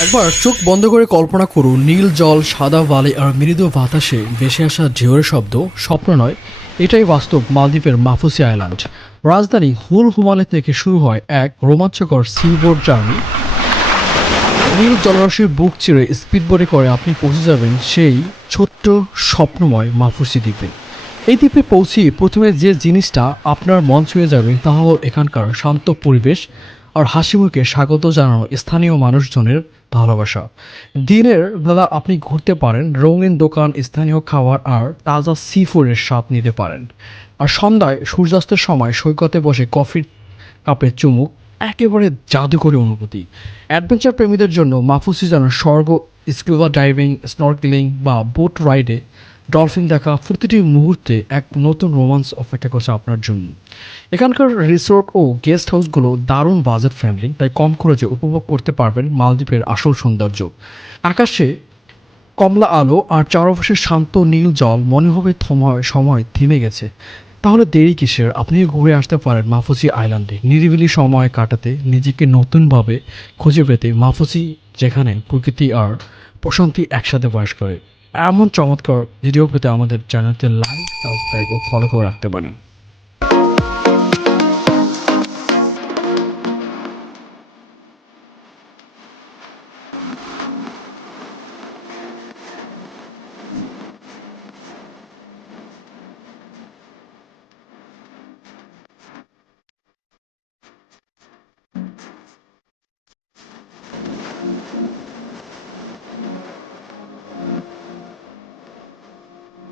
একবার চোখ বন্ধ করে কল্পনা করুন, নীল জল, সাদা বালি আর মৃদু বাতাসে ভেসে আসা ঢেউয়ের শব্দ স্বপ্ন নয়, এটাই বাস্তব মালদ্বীপের মাফুসি আইল্যান্ড রাজধানী হুল হুমালে থেকে শুরু হয় এক রোমাঞ্চকর সিবোর্ড জার্নি নীল জলরাশির বুক চিরে স্পিডবোটে করে আপনি পৌঁছে যাবেন সেই ছোট্ট স্বপ্নময় মাফুসি দ্বীপে। এই দ্বীপে পৌঁছে প্রথমে যে জিনিসটা আপনার মন ছুঁয়ে যাবে তা হল এখানকার শান্ত পরিবেশ আর হাসি মুখে স্বাগত জানানো স্থানীয় মানুষজনের ভালোবাসা। দিনের বেলা আপনি ঘুরতে পারেন, রঙিন দোকান, স্থানীয় খাবার আর তাজা সি ফুডের স্বাদ নিতে পারেন। আর সন্ধ্যায়, সূর্যাস্তের সময়, সৈকতে বসে কফির কাপে চুমুক, একেবারে জাদুকরী অনুভূতি। অ্যাডভেঞ্চার প্রেমীদের জন্য মাফুসি যেন স্বর্গ স্কুবা ডাইভিং স্নর্কেলিং বা বোট রাইডে ডলফিন দেখা প্রতিটি মুহূর্তে এক নতুন রোমান্স অপেক্ষা করছে আপনার জন্য। এখানকার রিসোর্ট ও গেস্ট হাউসগুলো দারুণ বাজেট ফ্রেন্ডলি তাই কম খরচে উপভোগ করতে পারবেন মালদ্বীপের আসল সৌন্দর্য। আকাশে কমলা আলো আর চারপাশের শান্ত নীল জল, মনে হবে থময়, সময় থেমে গেছে। তাহলে দেরি কিসের? আপনিও ঘুরে আসতে পারেন মাফুসি আইল্যান্ডে। নিরিবিলি সময় কাটাতে নিজেকে নতুনভাবে খুঁজে পেতে মাফুসি, যেখানে প্রকৃতি আর প্রশান্তি একসাথে বাস করে। এমন চমৎকার ভিডিও পেতে আমাদের চ্যানেলটি লাইক সাবস্ক্রাইব ও ফলো করে রাখতে পারেন।